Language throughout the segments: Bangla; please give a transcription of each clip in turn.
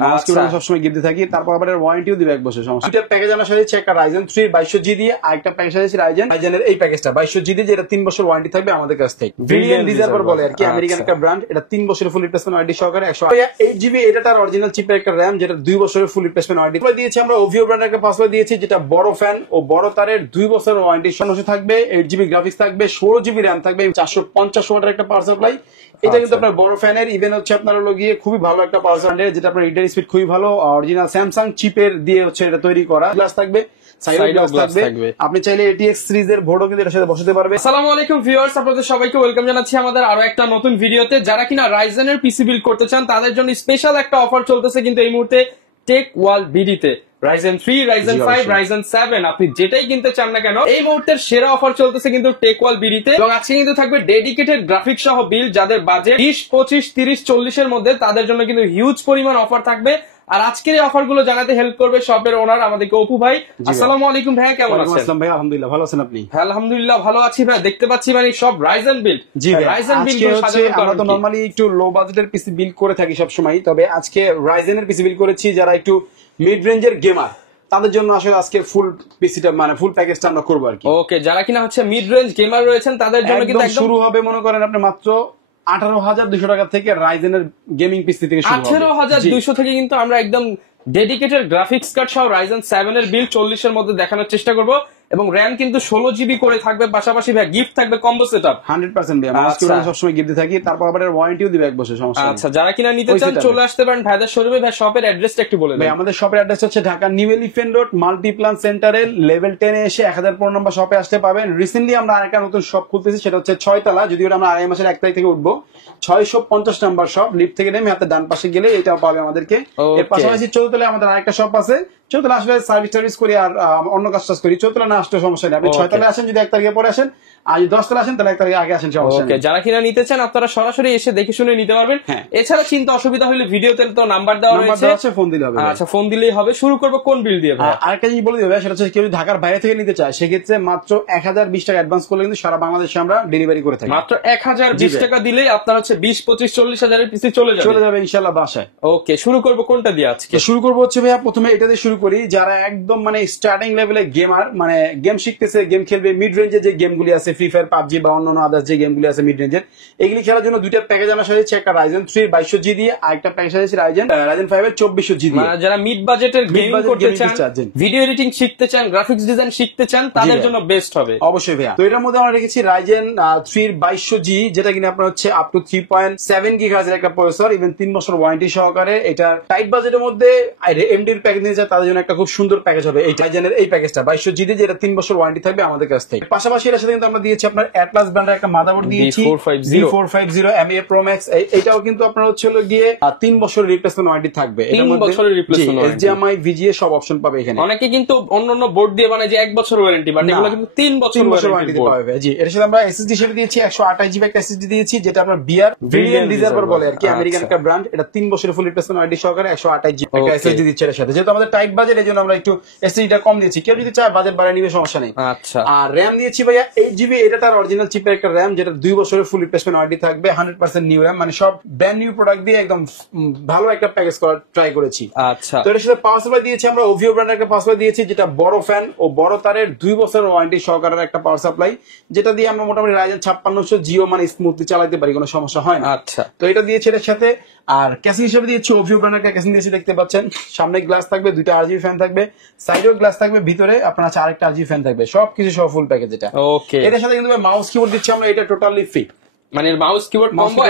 মাউস কিবোর্ড সবসময় গিফট দিয়ে থাকি, তারপর আবার ওয়ারেন্টিও দিবে 1 বছর সমস্যা। দুটো প্যাকেজ আমরা সাজিয়েছি, একটা Ryzen 3 2200G দিয়ে, আর একটা প্যাকেজ সাজিয়েছি Ryzen-এর এই প্যাকেজটা 2200G দিয়ে, যেটা 3 বছর ওয়ারেন্টি থাকবে আমাদের কাছ থেকে। ব্রিলিয়ান্ট রিজার্ভার বলে আর কি, আমেরিকান একটা ব্র্যান্ড। এটা 3 বছরের ফুল রিপ্লেসমেন্ট ওয়ারেন্টি সহকারে 108GB, এটা তার অরিজিনাল চিপের একটা RAM, যেটা 2 বছরের ফুল রিপ্লেসমেন্ট ওয়ারেন্টি দিয়েছি আমরা। ওভিও ব্র্যান্ডের একটা পাসওয়ার্ড দিয়েছি, যেটা বড় ফ্যান ও বড় তারের 2 বছরের ওয়ারেন্টি সমস্যা থাকবে। 8GB গ্রাফিক্স থাকবে, 16GB RAM থাকবে, 450 ওয়াটের একটা পাওয়ার সাপ্লাই। এটা কিন্তু আপনার বড় ফ্যানের, ইভেন হচ্ছে আপনার গিয়ে খুবই ভালো একটা পাওয়ার সাপ্লাই, যেটা আপনার রিডার স্পিড খুবই ভালো, অরিজিনাল স্যামসাং চিপের দিয়ে হচ্ছে এটা তৈরি করা। গ্লাস থাকবে, আপনি চাইলে ATX সিরিজের বোর্ডও কিন্তু এর সাথে বসাতে পারবে। আসসালামু আলাইকুম ভিউয়ার্স, আপনাদের সবাইকে ওয়েলকাম জানাচ্ছি আমাদের আরো একটা নতুন ভিডিওতে। যারা কিনা Ryzen এর পিসি বিল্ড করতে চান তাদের জন্য স্পেশাল একটা অফার চলতেছে কিন্তু এই মুহূর্তে take world বিডিতে। Ryzen 3, Ryzen 5, Ryzen 7 আপনি যেটাই কিনতে চান না কেন, এই মুহূর্তের সেরা অফার চলতেছে কিন্তু টেক ওয়ার্ল্ড বিডিতে। এবং আজকে কিন্তু থাকবে ডেডিকেটেড গ্রাফিক্স সহ বিল, যাদের বাজেট 20, 25, 30, 40 এর মধ্যে, তাদের জন্য কিন্তু হিউজ পরিমাণ অফার থাকবে। আর আজকের এই অফার গুলো জানাতে হেল্প করবে শপের ওনার আমাদেরকে অপু ভাই। আসসালামু আলাইকুম ভাই, কেমন আছেন? আসসালাম ভাই, আলহামদুলিল্লাহ ভালো আছেন আপনি? হ্যাঁ আলহামদুলিল্লাহ ভালো আছি ভাই। দেখতে পাচ্ছি মানে সব Ryzen বিল্ড। জি ভাই, Ryzen বিল্ড আমরা তো নরমালি একটু লো বাজেটের পিসি বিল্ড করে থাকি সব সময়, তবে আজকে Ryzen এর পিসি বিল্ড করেছি যারা একটু মিড রেঞ্জের গেমার, তাদের জন্য আসলে আজকে ফুল পিসিটা মানে ফুল প্যাকেজটা আমরা করব আর কি। ওকে, যারা কিনা হচ্ছে মিড রেঞ্জ গেমার রয়েছেন তাদের জন্য কিন্তু একদম শুরু হবে মনে করেন আপনি মাত্র 18,200 টাকা থেকে Ryzen এর গেমিং পিসি থেকে শুরু হবে। 18,200 থেকে কিন্তু আমরা একদম ডেডিকেটেড গ্রাফিক্স কার্ড সহ Ryzen 7 এর বিল 40 এর মধ্যে দেখানোর চেষ্টা করব। এবং RAM কিন্তু 16GB করে থাকবে, পাশাপাশি ভাই গিফট থাকবে কম্বো সেটআপ 100% ভাই। মাউস কিবোর্ড সবসময় গিফট দিয়ে থাকি, তারপর আবার ওয়ারেন্টিও দিবে 1 বছর সমস্যা। আচ্ছা, যারা কিনা নিতে চান চলে আসতে পারেন ভাইদের শোরুমে। ভাই শপের অ্যাড্রেসটা একটু বলে দেন। ভাই আমাদের শপের অ্যাড্রেস হচ্ছে Dhaka new elephant road Multiplan সেন্টারের লেভেল 10 এ এসে 1015 নম্বর শপে আসতে পাবেন। রিসেন্টলি আমরা আরেকটা নতুন শপ খুলতেছি, সেটা হচ্ছে 6 তলা, যদিও আমরা আগামী মাসের 1 তারিখ থেকে উঠবো। 650 নম্বর শপ, লিফট থেকে নেমে হাতে ডান পাশে গেলে এটাও পাবে আমাদেরকে। এর পাশাপাশি 14 তলায় আমাদের আরেকটা শপ আছে। 14 তলা আসলে সার্ভিস করি আর অন্য কাজ করি। 14 তলা না আসলে সমস্যা নেই, আপনি 6 তলায় আসেন, যদি 1 তারিখে পরে আসেন, আর 10 তলা আসেন তাহলে 1 তারিখে আগে আসেন, সমস্যা নেই। যারা কিনা নিতে চান আপনারা সরাসরি এসে দেখে শুনে নিতে পারবেন। এছাড়া চিন্তা অসুবিধা হলে ভিডিওতে তো নাম্বার দেওয়া রয়েছে, ফোন দিলে হবে। আচ্ছা, ফোন দিলেই হবে। শুরু করব কোন বিল দিয়ে ভাই? আরেকটা জিনিস বলে দিবে, সেটা হচ্ছে কেউ যদি ঢাকার বাইরে থেকে নিতে চায় সেক্ষেত্রে মাত্র 1020 টাকা অ্যাডভান্স করলে কিন্তু সারা বাংলাদেশে আমরা ডেলিভারি করে থাকি। মাত্র 1020 টাকা দিলেই আপনার হচ্ছে 20, 25, 40 হাজারের পিসি চলে যাবে ইনশাআল্লাহ বাসায়। ওকে, শুরু করব কোনটা দিয়ে আজকে? শুরু করব হচ্ছে ভাইয়া প্রথমে এটা দিয়ে শুরু করি, যারা একদম মানে স্টার্টিং লেভেলে গেমার, মানে গেম শিখতেছে, গেম খেলবে, মিড রেঞ্জের যে গেমগুলি আছে, ফ্রি ফায়ার, পাবজি বা অন্যান্য আদার্স যে গেমগুলি আছে মিড রেঞ্জের, এগুলি খেলার জন্য দুইটা প্যাকেজ আমরা সাজিয়েছি, একটা Ryzen 3 2200G দিয়ে, আর একটা প্যাকেজ সাজিয়েছি Ryzen 5 এর 2400G দিয়ে। যারা মিড বাজেটের গেম করতে চান, ভিডিও এডিটিং শিখতে চান, গ্রাফিক্স ডিজাইন শিখতে চান, তাদের জন্য বেস্ট হবে অবশ্যই ভাইয়া। তো এটার মধ্যে আমরা রেখেছি Ryzen 3 2200G, যেটা কিনা আপনার হচ্ছে আপ টু 3.7 GHz এর একটা প্রসেসর, ইভেন 3 বছর ওয়ারেন্টি সহকারে। এটা টাইট বাজেটের মধ্যে AMD এর প্যাকেজ নিয়ে যায় তাদের জন্য একটা খুব সুন্দর প্যাকেজ হবে এই Ryzen এর এই প্যাকেজটা 2200G দিয়ে, যেটা 3 বছর ওয়ারেন্টি থাকবে আমাদের কাছ থেকে। পাশাপাশি এর সাথে কিন্তু আমরা দিয়েছি আপনার Atlas ব্র্যান্ডের একটা মাদারবোর্ড দিয়েছি, B450 MA Pro Max। এটাও কিন্তু আপনার হচ্ছে গিয়ে 3 বছরের রিপ্লেসমেন্ট ওয়ারেন্টি থাকবে। এটার মধ্যে HDMI VGA সব অপশন পাবে এখানে। অনেকে কিন্তু অন্যান্য বোর্ড দিয়ে বানায় যে 1 বছর ওয়ারেন্টি, বাট এগুলো কিন্তু 3 বছর ওয়ারেন্টি পাবে। জি, এর সাথে আমরা SSD হিসেবে দিয়েছি 128GB একটা SSD দিয়েছি, যেটা আপনার ব্রিলিয়ান্ট রিজার্ভার বলে আর কি, আমেরিকান একটা ব্র্যান্ড। এটা 3 বছরের ফুল রিপ্লেসমেন্ট ওয়ারেন্টি সহকারে 128GB একটা SSD দিচ্ছে এর সাথে। যেহেতু আমাদের টাইট বাজেট, এজন্য আমরা একটু SSDটা কম দিয়েছি, কেউ যদি চায় বাজেট বাড়ায় নিবে, সমস্যা নেই। আচ্ছা, আর RAM দিয়েছি ভাইয়া 8GB, এটা তার অরিজিনাল চিপের একটা RAM, যেটা 2 বছরের ফুল রিপ্লেসমেন্ট ওয়ারেন্টি থাকবে, 100% নিউ RAM, মানে সব ব্র্যান্ড নিউ প্রোডাক্ট দিয়ে একদম ভালো একটা প্যাকেজ করার ট্রাই করেছি। আচ্ছা, তো এর সাথে পাওয়ার সাপ্লাই দিয়েছি আমরা ওভিও ব্র্যান্ডের একটা পাওয়ার সাপ্লাই দিয়েছি, যেটা বড় ফ্যান ও বড় তারের 2 বছরের ওয়ারেন্টি সহকারে একটা পাওয়ার সাপ্লাই, যেটা দিয়ে আমরা মোটামুটি Ryzen 5600G মানে স্মুথলি চালাতে পারি, কোনো সমস্যা হয় না। আচ্ছা, তো এটা দিয়েছি এর সাথে। আর ক্যাসিং হিসেবে দিয়েছি ওভিও ব্র্যান্ডের একটা ক্যাসিং দিয়েছি, দেখতে পাচ্ছেন। সামনে গ্লাস থাকবে, 2টা RGB ফ্যান থাকবে, সাইডেও গ্লাস থাকবে, ভিতরে আপনার আছে আরেকটা RGB ফ্যান থাকবে, সবকিছু সহ ফুল প্যাকেজ এটা। ওকে, এর সাথে কিন্তু মাউস কিবোর্ড দিচ্ছি আমরা, এটা টোটালি ফ্রি, মানে মাউস কিবোর্ড কম্বো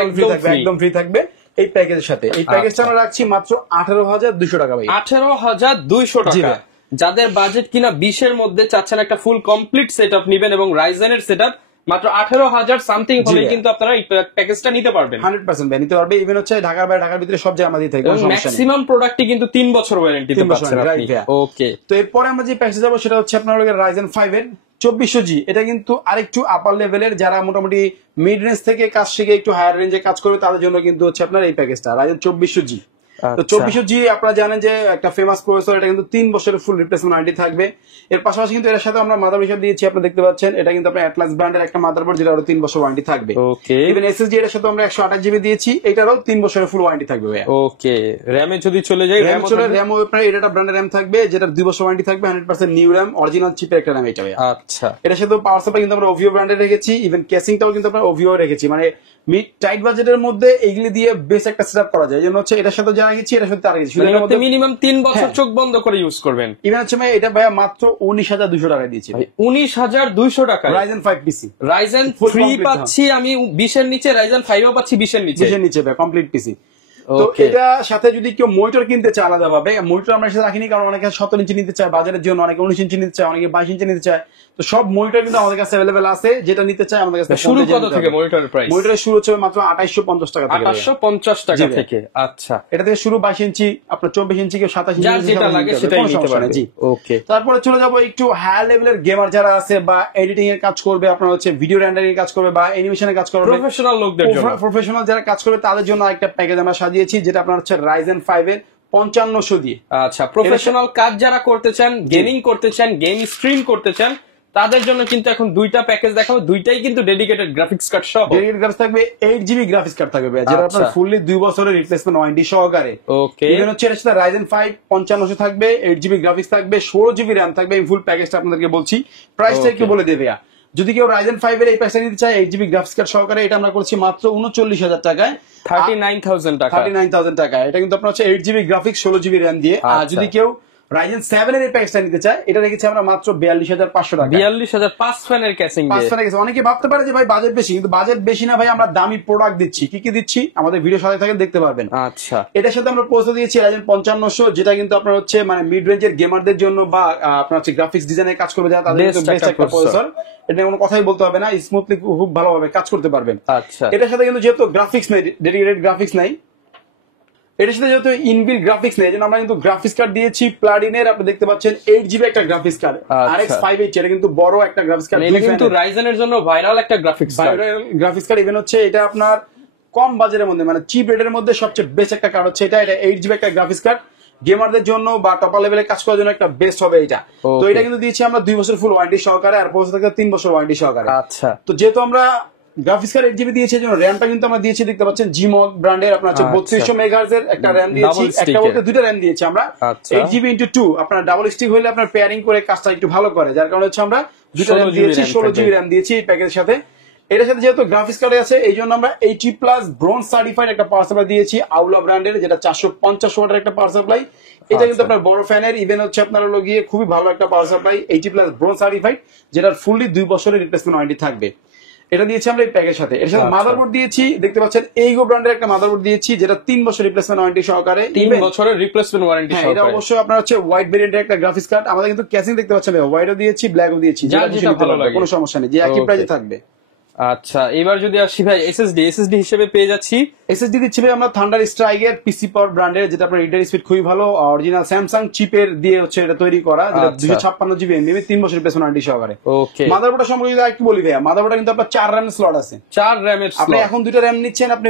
একদম ফ্রি থাকবে এই প্যাকেজের সাথে। এই প্যাকেজটা আমরা রাখছি মাত্র 18,200 টাকা ভাই। 18,200 টাকা। যাদের বাজেট কিনা 20 এর মধ্যে চাচ্ছেন একটা ফুল কমপ্লিট সেটআপ নেবেন এবং Ryzen এর সেটআপ, মাত্র 18,000 সামথিং হলে কিন্তু আপনারা এই প্যাকেজটা নিতে পারবেন। 100% ভাই নিতে পারবে, ইভেন হচ্ছে ঢাকার বাইরে, ঢাকার ভিতরে সব জায়গায় আমাদের থাকে, কোনো সমস্যা নেই। ম্যাক্সিমাম প্রোডাক্টই কিন্তু 3 বছর ওয়ারেন্টি তে পাচ্ছেন আপনি। ওকে, তো এরপরে আমরা যে প্যাকেজে যাব সেটা হচ্ছে আপনার Ryzen 5 এর 2400G। এটা কিন্তু আরেকটু আপার লেভেলের, যারা মোটামুটি মিড রেঞ্জ থেকে কাজ শিখে একটু হায়ার রেঞ্জে কাজ করবে তাদের জন্য কিন্তু হচ্ছে আপনার এই প্যাকেজটা Ryzen 2400G। তো 2400G আপনারা জানেন যে একটা ফেমাস প্রসেসর, এটা কিন্তু 3 বছরের ফুল রিপ্লেসমেন্ট ওয়ারেন্টি থাকবে। এর পাশাপাশি কিন্তু এর সাথে আমরা মাদারবোর্ড হিসেবে দিয়েছি, আপনি দেখতে পাচ্ছেন এটা কিন্তু আপনার অ্যাটলাস ব্র্যান্ডের একটা মাদারবোর্ড, যেটা আরো 3 বছর ওয়ারেন্টি থাকবে। ওকে, ইভেন এসএসডি এর সাথে আমরা 128GB দিয়েছি, এটারও 3 বছরের ফুল ওয়ারেন্টি থাকবে ভাইয়া। ওকে, র্যামে যদি চলে যাই, র্যামও আপনার এটা ব্র্যান্ডের র্যাম থাকবে, যেটা 2 বছর ওয়ারেন্টি থাকবে, 100% নিউ র্যাম, অরিজিনাল চিপের একটা র্যাম এটা ভাইয়া। আচ্ছা, এটার সাথে পাওয়ার সাপ্লাই কিন্তু আমরা ওভিও ব্র্যান্ডের রেখেছি, ইভেন কেসিংটাও কিন্তু আমরা ওভিও রেখেছি, মানে মিড টাইট বাজেটের মধ্যে এইগুলি দিয়ে বেশ একটা সেটআপ করা যায়। এই জন্য হচ্ছে এটার সাথে যারা গেছি, এটার সাথে তার গেছি, মিনিমাম 3 বছর চোখ বন্ধ করে ইউজ করবেন। ইভেন হচ্ছে ভাই এটা ভাইয়া মাত্র 19,200 টাকা দিয়েছি। 19,200 টাকা Ryzen 5 পিসি, Ryzen 3 পাচ্ছি আমি 20 এর নিচে, Ryzen 5 ও পাচ্ছি 20 এর নিচে। 20 এর নিচে ভাই কমপ্লিট পিসি। তো এটা সাথে যদি কেউ মনিটর কিনতে চায় আলাদা ভাবে, মনিটর আমরা সাথে রাখিনি, কারণ অনেকে 17 ইঞ্চি নিতে চায় বাজারের জন্য, অনেকে 19 ইঞ্চি নিতে চায়, অনেকে 22 ইঞ্চি নিতে চায়। তো সব মনিটর কিন্তু আমাদের কাছে अवेलेबल আছে, যেটা নিতে চায় আমাদের কাছে। শুরু কত থেকে মনিটরের প্রাইস? মনিটরের শুরু হচ্ছে মাত্র 2850 টাকা থেকে। 2850 টাকা থেকে। আচ্ছা, এটা থেকে শুরু 22 ইঞ্চি, আপনার 24 ইঞ্চি, কেউ 27 ইঞ্চি, যেটা লাগে সেটাই নিতে পারবে। জি, ওকে। তারপরে চলে যাব একটু হাই লেভেলের গেমার যারা আছে, বা এডিটিং এর কাজ করবে, আপনার হচ্ছে ভিডিও রেন্ডারিং এর কাজ করবে, বা অ্যানিমেশনের কাজ করবে, প্রফেশনাল লোকদের জন্য, প্রফেশনাল যারা কাজ করবে তাদের জন্য একটা প্যাকেজ আমরা সাজিয়েছি, যেটা আপনার হচ্ছে Ryzen 5 এর 5500 দিয়ে। আচ্ছা, প্রফেশনাল কাজ যারা করতে চান, গেমিং করতে চান, গেম স্ট্রিম করতে চান, তাদের জন্য কিন্তু এখন দুইটা প্যাকেজ দেখাবো, দুইটাই কিন্তু ডেডিকেটেড গ্রাফিক্স কার্ড সহ। ডেডিকেটেড গ্রাফিক্স থাকবে, 8GB গ্রাফিক্স কার্ড থাকবে, যেটা আপনার ফুললি 2 বছরের রিপ্লেসমেন্ট ওয়ারেন্টি সহকারে। ওকে, ইভেন হচ্ছে এর সাথে Ryzen 5 5500 থাকবে, 8GB গ্রাফিক্স থাকবে, 16GB র‍্যাম থাকবে। এই ফুল প্যাকেজটা আপনাদেরকে বলছি, প্রাইসটা একটু বলে দেবে। যদি কেউ Ryzen 5 এর এই প্যাকেজটা নিতে চায় 8GB গ্রাফিক্স কার্ড সহকারে, এটা আমরা করছি মাত্র 39,000 টাকায়, 39,000 টাকা। 39,000 টাকা। এটা কিন্তু আপনার হচ্ছে 8GB গ্রাফিক্স 16GB র‍্যাম দিয়ে। আর যদি কেউ Ryzen 7 এর এই প্যাকেজটা নিতে চায়, এটা রেখেছি আমরা মাত্র 42,500 টাকা। 42,000 5 ফ্যানের ক্যাসিং দিয়ে। 5 ফ্যানের ক্যাসিং। অনেকে ভাবতে পারে যে ভাই বাজেট বেশি, কিন্তু বাজেট বেশি না ভাই, আমরা দামি প্রোডাক্ট দিচ্ছি। কি কি দিচ্ছি আমাদের ভিডিও সাথে থাকেন দেখতে পারবেন। আচ্ছা, এটার সাথে আমরা প্রসেসর দিয়েছি Ryzen 5500, যেটা কিন্তু আপনার হচ্ছে মানে মিড রেঞ্জের গেমারদের জন্য, বা আপনার হচ্ছে গ্রাফিক্স ডিজাইনের কাজ করবে যারা, তাদের জন্য বেস্ট একটা প্রসেসর। এটা কোনো কথাই বলতে হবে না, স্মুথলি খুব ভালোভাবে কাজ করতে পারবেন। আচ্ছা, এটার সাথে কিন্তু যেহেতু গ্রাফিক্স নেই, ডেডিকেটেড গ্রাফিক্স নাই, এটার সাথে যেহেতু ইনবিল্ট গ্রাফিক্স নেই, যেন আমরা কিন্তু গ্রাফিক্স কার্ড দিয়েছি প্লাটিনের। আপনি দেখতে পাচ্ছেন 8GB একটা গ্রাফিক্স কার্ড, RX 580, এটা কিন্তু বড় একটা গ্রাফিক্স কার্ড, এটা কিন্তু Ryzen এর জন্য ভাইরাল একটা graphics card. Graphics card even হচ্ছে এটা আপনার কম বাজেটের মধ্যে, মানে চিপ রেটের মধ্যে সবচেয়ে বেস্ট একটা কার্ড হচ্ছে এটা। 8GB একটা গ্রাফিক্স কার্ড গেমারদের জন্য বা টপার লেভেলে কাজ করার জন্য একটা বেস্ট হবে এটা। তো এটা কিন্তু দিয়েছি আমরা 2 বছর ফুল ওয়ারেন্টি সহকারে, আর প্রসেসর থেকে 3 বছর ওয়ারেন্টি সহকারে। আচ্ছা, তো যেহেতু আমরা গ্রাফিক্স কার্ড 8GB দিয়েছি, জন্য র‍্যামটা কিন্তু আমরা দিয়েছি, দেখতে পাচ্ছেন জিমগ ব্র্যান্ডের আপনার হচ্ছে 3200 মেগাহার্জ এর একটা র‍্যাম দিয়েছি। একটা বলতে দুইটা র‍্যাম দিয়েছি আমরা, 8GB/2। আপনার ডাবল স্টিক হলে আপনার পেয়ারিং করে কাজটা একটু ভালো করে, যার কারণে হচ্ছে আমরা দুইটা র‍্যাম দিয়েছি, 16GB র‍্যাম দিয়েছি এই প্যাকেজের সাথে। এটার সাথে যেহেতু গ্রাফিক্স কার্ড আছে, এই জন্য আমরা 80+ ব্রোঞ্জ সার্টিফাইড একটা পাওয়ার সাপ্লাই দিয়েছি আউলা ব্র্যান্ডের, যেটা 450 ওয়াটের একটা পাওয়ার সাপ্লাই। এটা কিন্তু আপনার বড় ফ্যানের, ইভেন হচ্ছে আপনার গিয়ে খুবই ভালো একটা পাওয়ার সাপ্লাই, 80+ ব্রোঞ্জ সার্টিফাইড, যেটার ফুললি 2 বছরের রিপ্লেসমেন্ট ওয়ারেন্টি থাকবে। এটা দিয়েছি আমরা এই প্যাকেজের সাথে। এর সাথে মাদারবোর্ড দিয়েছি, দেখতে পাচ্ছেন এইগো ব্র্যান্ডের একটা মাদারবোর্ড দিয়েছি, যেটা 3 বছর রিপ্লেসমেন্ট ওয়ারেন্টি সহকারে। 3 বছরের রিপ্লেসমেন্ট ওয়ারেন্টি সহকারে। এটা অবশ্যই আপনার হচ্ছে হোয়াইট ভেরিয়েন্টের একটা গ্রাফিক্স কার্ড। আমাদের কিন্তু ক্যাসিং দেখতে পাচ্ছেন, হোয়াইটও দিয়েছি, ব্ল্যাকও দিয়েছি, যেটা ভালো লাগে, কোনো সমস্যা নেই, যে একই প্রাইসে থাকবে। আচ্ছা, এবার যদি আসি ভাই এসএসডি হিসেবে পেয়ে যাচ্ছি, এসএসডি দিচ্ছি ভাই আমরা থান্ডার স্ট্রাইকের পিসি পাওয়ার ব্র্যান্ডের, যেটা আপনার রিডার স্পিড খুবই ভালো, অরিজিনাল স্যামসাং চিপের দিয়ে হচ্ছে এটা তৈরি করা, যেটা 256GB এমবি, 3 বছর রিপ্লেসমেন্ট ওয়ারেন্টি সহকারে। ওকে, মাদারবোর্ডের সম্পর্কে যদি একটু বলি ভাই, মাদারবোর্ডে কিন্তু আপনার 4 র‍্যাম স্লট আছে। 4 র‍্যামের স্লট। আপনি এখন দুইটা র‍্যাম নিচ্ছেন, আপনি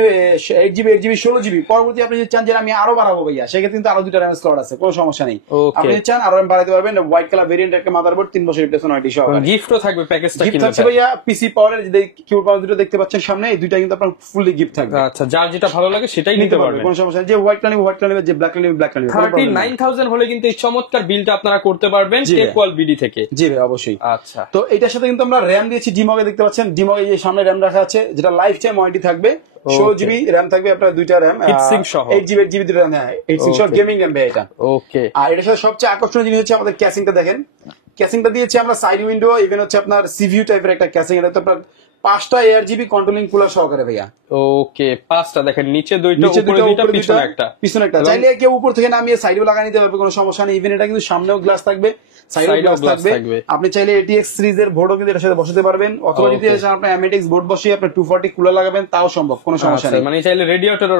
8GB 16GB, পরবর্তী আপনি যদি চান যে আমি আরো বাড়াবো ভাইয়া, সেক্ষেত্রে কিন্তু আরো দুইটা র‍্যাম স্লট আছে, কোনো সমস্যা নেই। আপনি চান আরো র‍্যাম বাড়াতে পারবেন। হোয়াইট কালার ভেরিয়েন্ট একটা মাদারবোর্ড, 3 বছর রিপ্লেসমেন্ট ওয়ারেন্টি সহকারে। গিফটও থাকবে প্যাকেজটা কিনলে। গিফট থাকছে ভাইয়া পিসি পাওয়ারের যে কিবোর্ড পাওয়ার দুটো দেখতে পাচ্ছেন সামনে, এই দুইটা কিন্তু আপনার ফুললি গিফট থাকবে। আচ্ছা, যার যেটা ভালো লাগে সেটাই নিতে পারবেন, কোনো সমস্যা নেই। যে হোয়াইট কালার নিবে হোয়াইট কালার নিবে, যে ব্ল্যাক কালার নিবে ব্ল্যাক কালার নিবে। 39,000 হলে কিন্তু এই চমৎকার বিলটা আপনারা করতে পারবেন টেকওয়াল বিডি থেকে। জি ভাই, অবশ্যই। আচ্ছা, তো এটার সাথে কিন্তু আমরা র‍্যাম দিয়েছি ডিমগে, দেখতে পাচ্ছেন ডিমগে এই সামনে র‍্যাম রাখা আছে, যেটা লাইফ টাইম ওয়ারেন্টি থাকবে। 16GB র‍্যাম থাকবে আপনার, দুইটা র‍্যাম, হিটসিঙ্ক সহ 8GB দুটো র‍্যাম, হিটসিঙ্ক সহ গেমিং র‍্যাম ভাই এটা। ওকে, আর এটার সাথে সবচেয়ে আকর্ষণীয় জিনিস হচ্ছে আমাদের ক্যাসিংটা দেখেন। ক্যাসিংটা দিয়েছি আমরা সাইড উইন্ডো, ইভেন হচ্ছে আপনার সিভিউ টাইপের একটা ক্যাসিং। এটা তো আপনার 5টা ARGB কন্ট্রোলিং কুলার সহকারে ভাইয়া। ওকে, 5টা দেখেন, নিচে দুইটা, উপরে দুইটা, পিছনে একটা। চাইলে কেউ উপর থেকে নামিয়ে সাইডেও লাগা নিতে পারবে, কোনো সমস্যা নেই। ইভেন এটা কিন্তু সামনেও গ্লাস থাকবে, সাইডেও গ্লাস থাকবে। আপনি চাইলে ATX সিরিজের বোর্ডও কিন্তু এটার সাথে বসাতে পারবেন, অথবা যদি আপনি AMTX বোর্ড বসিয়ে আপনি 240 কুলার লাগাবেন, তাও সম্ভব, কোনো সমস্যা নেই। মানে চাইলে রেডিয়েটরও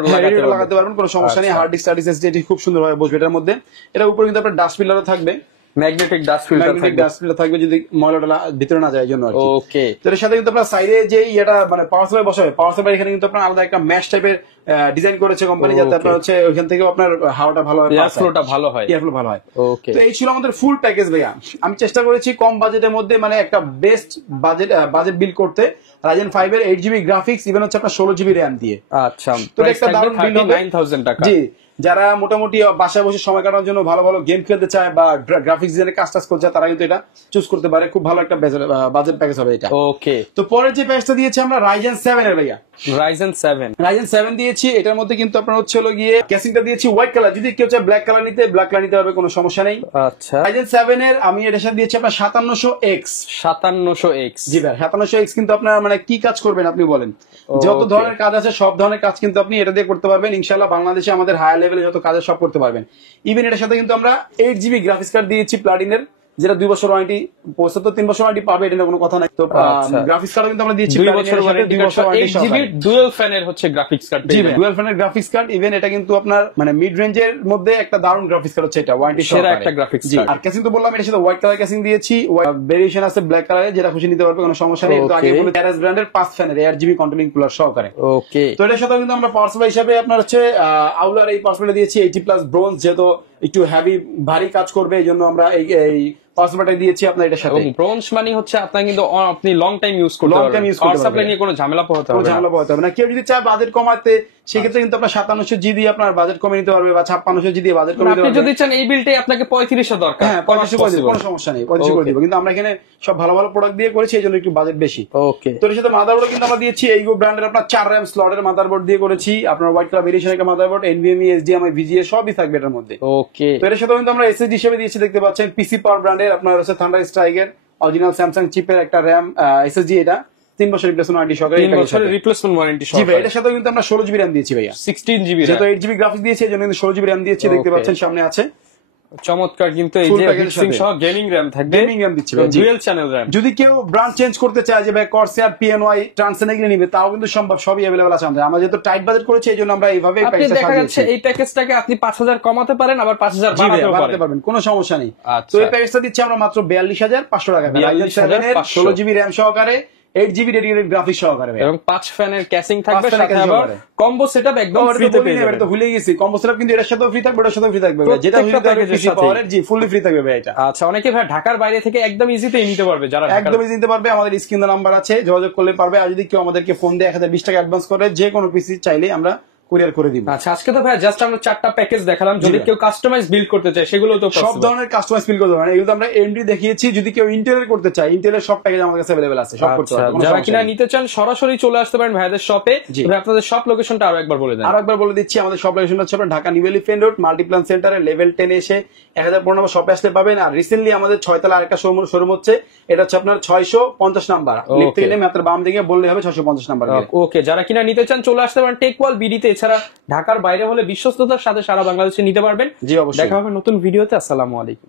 লাগাতে পারবেন, কোনো সমস্যা নেই। হার্ড ডিস্ক SSD খুব সুন্দরভাবে বসবে এটার মধ্যে। এটা উপরে কিন্তু আপনার ডাস্ট পিলারও থাকবে, ম্যাগনেটিক ডাস্ট ফিল্টার ম্যাগনেটিক থাকবে। ডাস্ট ফিল্টার থাকবে যদি ময়লাটা ভিতরে না যায় এই জন্য আর কি। ওকে, তো এর সাথে কিন্তু আপনার সাইডে যে এটা মানে পাওয়ার সাপ্লাই বসাবে, পাওয়ার সাপ্লাই এখানে কিন্তু আপনার আলাদা একটা ম্যাশ টাইপের ডিজাইন করেছে কোম্পানি, যাতে Okay. আপনার হচ্ছে ওইখান থেকে আপনার হাওয়াটা ভালো হয়, এয়ার ফ্লোটা ভালো হয়। এয়ার ফ্লো ভালো হয়। ওকে, তো এই ছিল আমাদের ফুল প্যাকেজ ভাইয়া। আমি চেষ্টা করেছি কম বাজেটের মধ্যে মানে একটা বেস্ট বাজেট বিল করতে, Ryzen 5 এর 8GB গ্রাফিক্স, ইভেন হচ্ছে আপনার 16GB RAM দিয়ে। আচ্ছা, তো একটা দারুণ বিল হবে। 39,000 টাকা। জি, যারা মোটামুটি বাসায় বসে সময় কাটানোর জন্য ভালো ভালো গেম খেলতে চায় বা গ্রাফিক্স ডিজাইনের কাজ টাজ করতে চায়, তারা কিন্তু এটা চুজ করতে পারে। খুব ভালো একটা বাজেট প্যাকেজ হবে এটা। ওকে, তো পরের যে প্যাকেজটা দিয়েছি আমরা Ryzen 7 এর ভাইয়া। Ryzen 7 Ryzen 7 দিয়েছি, এটার মধ্যে কিন্তু আপনার হচ্ছে হলো গিয়ে ক্যাসিংটা দিয়েছি হোয়াইট কালার। যদি কেউ চায় ব্ল্যাক কালার নিতে, ব্ল্যাক কালার নিতে হবে, কোনো সমস্যা নেই। আচ্ছা, Ryzen 7 এর আমি এটার সাথে দিয়েছি আপনার 5700X। 5700X। জি ভাই, 5700X কিন্তু আপনার মানে কি কাজ করবেন আপনি বলেন? যত Okay. ধরনের কাজ আছে সব ধরনের কাজ কিন্তু আপনি এটা দিয়ে করতে পারবেন ইনশাআল্লাহ। বাংলাদেশে আমাদের হায়ার লেভেলে যত কাজ আছে সব করতে পারবেন। ইভেন এটার সাথে কিন্তু আমরা 8GB গ্রাফিক্স কার্ড দিয়েছি প্লাটিনের, যেটা 2 বছর ওয়ারেন্টি, পোস্ট তো 3 বছর ওয়ারেন্টি পাবে, এটা কোনো কথা নাই। তো আচ্ছা। গ্রাফিক্স কার্ড কিন্তু আমরা দিয়েছি 2 বছর প্লাটিনের সাথে, ওয়ারেন্টি, 2 বছর ওয়ারেন্টি 8GB ডুয়াল ফ্যানের হচ্ছে গ্রাফিক্স কার্ড। জি ভাই, ডুয়াল ফ্যানের গ্রাফিক্স কার্ড। ইভেন এটা কিন্তু আপনার মানে মিড রেঞ্জের মধ্যে একটা দারুণ গ্রাফিক্স কার্ড হচ্ছে এটা, ওয়ারেন্টি সেরা সহকারে। একটা graphics জি, card। আর ক্যাসিং তো বললাম এটার সাথে হোয়াইট কালার ক্যাসিং দিয়েছি, ভেরিয়েশন আছে ব্ল্যাক কালারে, যেটা খুশি নিতে পারবে, কোনো সমস্যা নেই। তো আগে Okay. বলে Terrace ব্র্যান্ডের 5 ফ্যানের 8GB কন্ট্রোলিং কুলার সহকারে। ওকে, তো এটার সাথে কিন্তু আমরা পাওয়ার সাপ্লাই হিসাবে আপনার হচ্ছে আউলার এই পাওয়ার সাপ্লাই দিয়েছি 80+ ব্রোঞ্জ, যেহেতু একটু হেভি ভারী কাজ করবে এই জন্য আমরা এই পাওয়ার সাপ্লাইটা দিয়েছি আপনার এটার সাথে। এবং ব্রোঞ্জ মানে হচ্ছে আপনার কিন্তু আপনি লং টাইম ইউজ করতে Long পারবেন, time use করতে পাওয়ার পারবেন। সাপ্লাই নিয়ে কোনো ঝামেলা পোহাতে কোনো হবে না। ঝামেলা পোহাতে হবে না। কেউ যদি চায় বাজেট কমাতে, সেক্ষেত্রে কিন্তু আপনার 5700G দিয়ে আপনার বাজেট কমে নিতে পারবে, বা 5600G দিয়ে বাজেট কমে নিতে আপনি পারবে। যদি চান এই বিলটাই আপনাকে 3500 দরকার, হ্যাঁ, 3500 করে দিব, কোনো সমস্যা নেই, 3500 করে দিব। কিন্তু আমরা এখানে সব ভালো ভালো প্রোডাক্ট দিয়ে করেছি, এই জন্য একটু বাজেট বেশি। ওকে, তো এর সাথে মাদারবোর্ড কিন্তু আমরা দিয়েছি এইগো ব্র্যান্ডের আপনার 4 RAM স্লটের মাদারবোর্ড দিয়ে করেছি। আপনার হোয়াইট কালার ভেরিয়েশন একটা মাদারবোর্ড, NVMe, HDMI, VGA সবই থাকবে এটার মধ্যে। ওকে, তো এর সাথে কিন্তু আমরা SSD হিসেবে দিয়েছি, দেখতে পাচ্ছেন পিসি পাওয়ার ব্র্যান্ডের আপনার হচ্ছে থান্ডার স্ট্রাইকের অরিজিনাল স্যামসাং চিপের একটা RAM SSD, এটা 3 বছর রিপ্লেসমেন্ট ওয়ারেন্টি সহকারে। 3 বছরের রিপ্লেসমেন্ট ওয়ারেন্টি জি ভাই, এটার সাথে কিন্তু আমরা 16GB RAM দিয়েছি ভাইয়া। 16GB যেহেতু 8GB গ্রাফিক্স দিয়েছি, এই জন্য কিন্তু 16GB RAM দিয়েছি, দেখতে Okay. পাচ্ছেন সামনে আছে। চমৎকার, কিন্তু এই Full যে package এর হিটসিং সাথে। সহ গেমিং র্যাম থাকবে, গেমিং RAM দিচ্ছি ভাই, জি। Dual channel RAM. যদি কেউ ব্র্যান্ড চেঞ্জ করতে চায় যে ভাই কর্সিয়ার, PNY, ট্রান্সেন এগুলো নিবে, তাও কিন্তু সম্ভব, সবই अवेलेबल আছে আমাদের। আমরা যেহেতু টাইট বাজেট করেছি, এই জন্য আমরা এইভাবে আপনি প্যাকেজটা দেখা যাচ্ছে সাজিয়েছি। এই প্যাকেজটাকে আপনি 5000 কমাতে পারেন, আবার 5000 জি ভাই, বাড়াতেও বাড়াতে পারেন। পারবেন, কোনো সমস্যা নেই। আচ্ছা। তো এই প্যাকেজটা দিচ্ছি আমরা মাত্র 42,500 টাকা। Ryzen 7 এর 42,500 16GB RAM সহকারে, 8GB ডেডিকেটেড গ্রাফিক্স সহকারে ভাই। এবং 5 ফ্যানের ক্যাসিং থাকবে, 5 ফ্যানের সাথে casing আবার সহকারে। কম্বো সেটআপ একদম ওটা তো ফ্রিতে বলিনি, পেয়ে এটা যাবেন। তো ভুলে গেছি। কম্বো সেটআপ কিন্তু এটার সাথেও ফ্রি থাকবে, ওটার সাথেও ফ্রি থাকবে ভাই। যেটা প্রত্যেকটা ফ্রি থাকবে প্যাকেজের পিসি সাথেই। পাওয়ারের, জি, ফুললি ফ্রি থাকবে ভাই এটা। আচ্ছা, অনেকে ভাই ঢাকার বাইরে থেকে একদম ইজিতেই নিতে পারবে, যারা ঢাকার একদমই নিতে পারবে। আমাদের স্ক্রিনে নাম্বার আছে, যোগাযোগ করলে পারবে। আর যদি কেউ আমাদেরকে ফোন দিয়ে 1020 টাকা অ্যাডভান্স করে, যে কোনো পিসি চাইলে আমরা কুরিয়ার করে দিব। আচ্ছা, আজকে তো ভাই জাস্ট আমরা 4টা প্যাকেজ দেখালাম, যদি ভাই। কেউ কাস্টমাইজ বিল্ড করতে চায় সেগুলো তো সব possible। ধরনের কাস্টমাইজ ফিল করতে পারেন। এগুলো তো আমরা এমডি দেখিয়েছি। যদি কেউ ইন্টেলের করতে চায়, ইন্টেলের সব প্যাকেজ আমাদের কাছে अवेलेबल আছে, সব করতে আচ্ছা, পারবে, কোনো যারা সমস্যা কিনা নেই। নিতে চান সরাসরি চলে আসতে পারেন ভাইদের শপে। জি। তবে আপনাদের শপ লোকেশনটা আরো একবার বলে দেন। আর একবার বলে দিচ্ছি, আমাদের সব লোকেশন হচ্ছে আপনার Dhaka new elephant road Multiplan সেন্টারে লেভেল 10 এসে 1015 নম্বর শপে আসতে পাবেন। আর রিসেন্টলি আমাদের 6 তলা আরেকটা শোরুম হচ্ছে, এটা হচ্ছে আপনার 650 নাম্বার। লিখতে গেলে মাত্র বাম দিকে বললে হবে 650 নাম্বার। ওকে, যারা কিনা নিতে চান চলে আসতে পারেন টেকওয়াল বিডিতে। এছাড়া ঢাকার বাইরে হলে বিশ্বস্ততার সাথে সারা বাংলাদেশে নিতে পারবেন। জি, অবশ্যই। দেখা হবে নতুন ভিডিওতে। আসসালামু আলাইকুম।